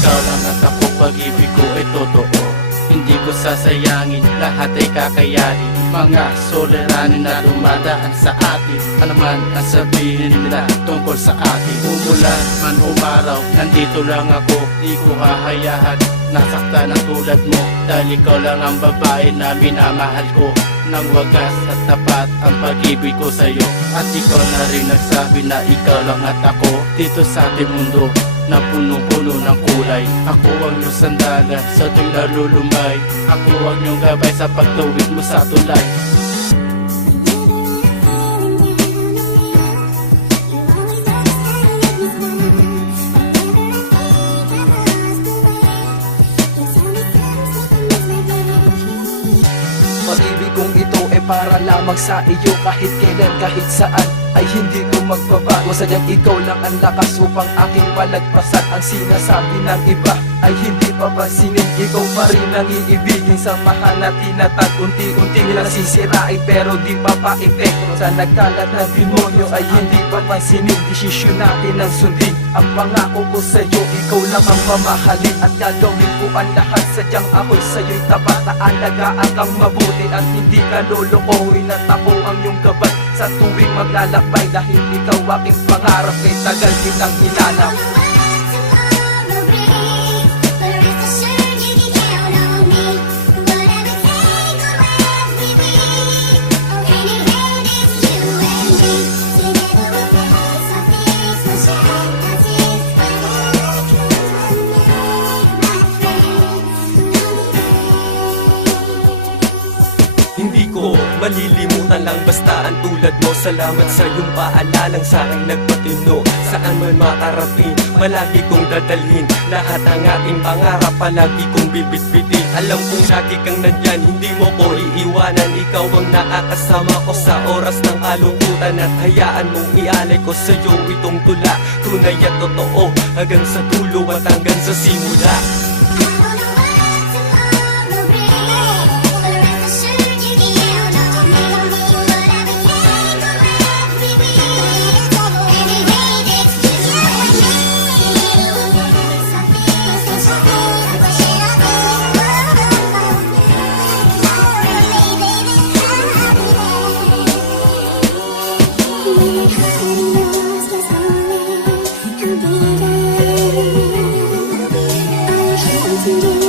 ikaw lang at ako, pag-ibig ko ay totoo. Hindi ko sasayangin, lahat ay kakayanin. Mga suliranin na dumadaan sa atin, ano man ang sabihin nila tungkol sa atin. Umulan man umaraw, nandito lang ako. Di ko hahayahan, nasaktan ang tulad mo. Dahil ikaw lang ang babae na minamahal ko. Nang wagas at tapat ang pag-ibig ko sa'yo. At ikaw na rin nagsabi na ikaw lang at ako dito sa ating mundo na punong-puno ng kulay. Ako ang iyong sandalan sa tuwing nalulumbay. Ako ang iyong gabay sa pagtawid mo sa tulay. Pag-ibig kong ito ay para lamang sa iyo. Kahit kailan, kahit saan ay hindi ko magbabago. Sadyang ikaw lang ang lakas upang aking malagpasan. Ang sinasabi ng iba ay hindi papansinin. Ikaw pa rin ang iibigin, samahan na tinatag. Unti-unti nilang sisirain pero di papaepekto. Sa nagkalat na demonyo ay hindi papansinin. Desisyon natin ang sundin. Ang pangako ko sa'yo, ikaw lang ang mamahalin. At gagawin ko ang lahat, sadyang ako'y sa'yo'y tapat. Naalagaan kang mabuti at hindi ka lolokohin. At ako ang iyong gabay sa tuwing maglalakbay. Dahil ikaw aking pangarap, kay tagal kitang hinanap. Hindi ko malilimutan lang basta ang tulad mo. Salamat sa iyong paalalang sa aking nagpatino. Saan man makarating, malagi kong dadalhin. Lahat ang ating pangarap, palagi kong bibitbitin. Alam kong lagi kang nandyan, hindi mo ko iiwanan. Ikaw ang nakakasama ko sa oras ng kalungkutan. At hayaan mong ialay ko sa iyo itong tula. Tunay at totoo, hanggang sa dulo at hanggang sa simula. To